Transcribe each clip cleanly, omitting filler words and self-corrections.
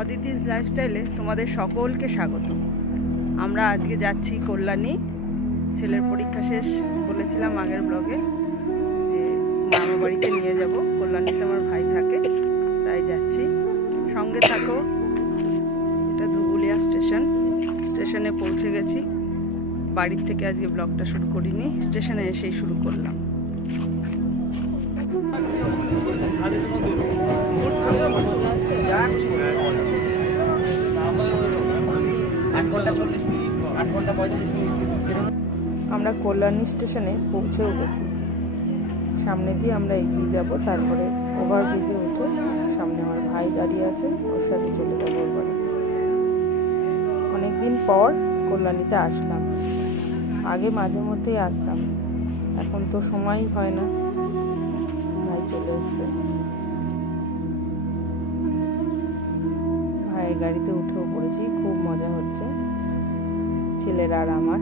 অদিতিস লাইফস্টাইলে তোমাদের সকলকে স্বাগত। আমরা আজকে যাচ্ছি কল্যাণী। ছেলের পরীক্ষা শেষ, বলেছিলাম আগের ব্লগে যে মামা বাড়িতে নিয়ে যাব। কল্যাণীতে আমার ভাই থাকে, তাই যাচ্ছি, সঙ্গে থাকো। এটা ধুবুলিয়া স্টেশনে পৌঁছে গেছি। বাড়ির থেকে আজকে ব্লগটা শুরু করিনি, স্টেশনে এসেই শুরু করলাম। আমরা কল্যাণী স্টেশনে পৌঁছেও গেছি। সামনে দিয়ে আমরা এগিয়ে যাব, তারপরে ওভারব্রিজে উঠে সামনে আমার ভাই দাঁড়িয়ে আছে, ওর সাথে চলে যাবো ওর বাড়ি। অনেকদিন পর কল্যাণীতে আসলাম। আগে মাঝে মধ্যেই আসতাম, এখন তো সময়ই হয় না। ভাই চলে এসছে, ভাইয়ের গাড়িতে উঠেও পড়েছি। খুব মজা হচ্ছে ছেলের আর আমার।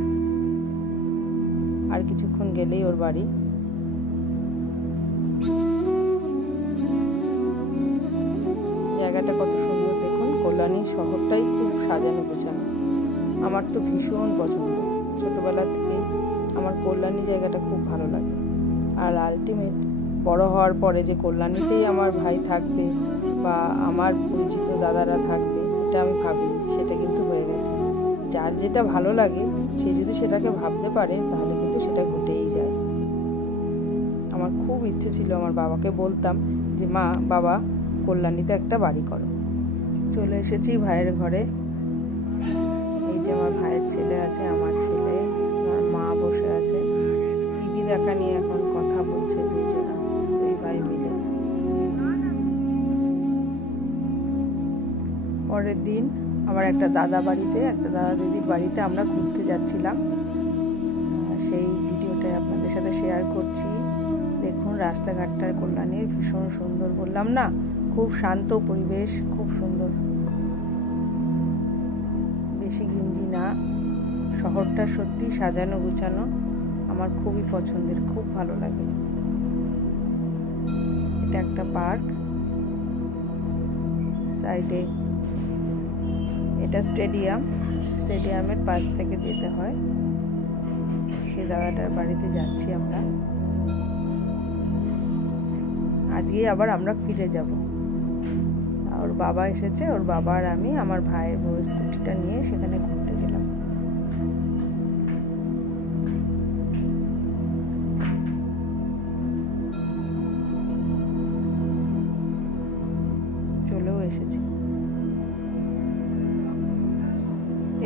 আর কিছুক্ষণ গেলেই ওর বাড়ি। জায়গাটা কত সুন্দর দেখুন। কল্যাণী শহরটাই খুব সাজানো গোছানো। আমার তো ভীষণ পছন্দ, ছোটবেলা থেকেই আমার কল্যাণী জায়গাটা খুব ভালো লাগে। আর আলটিমেট বড় হওয়ার পরে যে কল্যাণীতেই আমার ভাই থাকবে বা আমার পরিচিত দাদারা থাকবে, এটা আমি ভাবিনি, সেটা কিন্তু হয়ে গেছে। যার যেটা ভালো লাগে সে যদি সেটাকে ভাবতে পারে তাহলে কিন্তু সেটা ঘটেই যায়। আমার খুব ইচ্ছে ছিল, আমার বাবাকে বলতাম যে মা বাবা কল্যাণীতে একটা বাড়ি করো। চলে এসেছি ভাইয়ের ঘরে। এই যে আমার ভাইয়ের ছেলে আছে, আমার ছেলে, আমার মা বসে আছে। টিভি দেখা নিয়ে এখন কথা বলছে দুই ভাই মিলে। পরের দিন আমার একটা দাদা দিদির বাড়িতে আমরা ঘুরতে যাচ্ছিলাম। সেই ভিডিওটাই আপনাদের সাথে শেয়ার করছি। দেখুন রাস্তাঘাটটা কল্যাণীর ভীষণ সুন্দর, বললাম না, খুব শান্ত পরিবেশ, খুব সুন্দর, বেশি ঘিঞ্জি না। শহরটা সত্যি সাজানো গুছানো, আমার খুবই পছন্দের, খুব ভালো লাগে। এটা একটা পার্ক, সাইডে এটা স্টেডিয়ামের পাশ থেকে যেতে হয়। সে দাদাটার বাড়িতে যাচ্ছি আমরা। আজকে আবার আমরা ফিরে যাব। ওর বাবা এসেছে, ওর বাবা আর আমি আমার ভাইয়ের বড় স্কুটিটা নিয়ে সেখানে ঘুরতে গেলাম। চলেও এসেছি।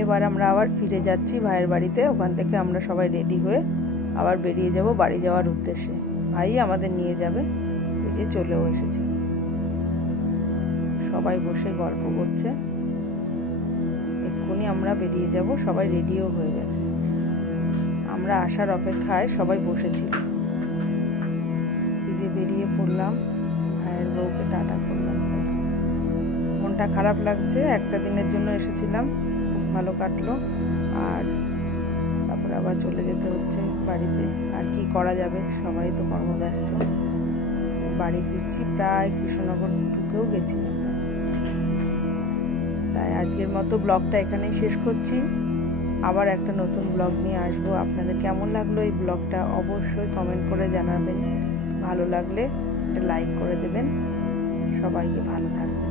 এবার আমরা আবার ফিরে যাচ্ছি ভাইয়ের বাড়িতে। ওখান থেকে আমরা সবাই রেডি হয়ে আবার বেরিয়ে যাব বাড়ি যাওয়ার উদ্দেশ্যে। ভাই আমাদের নিয়ে যাবে। এই যে চলেও এসেছি, সবাই বসে গল্প করছে। এক্ষুনি আমরা বেরিয়ে যাব, সবাই রেডিও হয়ে গেছে। আমরা আসার অপেক্ষায় সবাই বসেছিল। এই যে বেরিয়ে পড়লাম, ভাইয়ের বউকে টাটা করলাম। তাই মনটা খারাপ লাগছে, একটা দিনের জন্য এসেছিলাম, খুব ভালো কাটলো। আর তারপরে আবার চলে যেতে হচ্ছে বাড়িতে। আর কি করা যাবে, সবাই তো কর্মব্যস্ত। বাড়ি ফিরছি, প্রায় কৃষ্ণনগর ঢুকেও গেছিলাম। তাই আজকের মতো ব্লগটা এখানেই শেষ করছি। আবার একটা নতুন ব্লগ নিয়ে আসবো। আপনাদের কেমন লাগলো এই ব্লগটা অবশ্যই কমেন্ট করে জানাবেন। ভালো লাগলে একটা লাইক করে দেবেন। সবাইকে ভালো থাকবেন।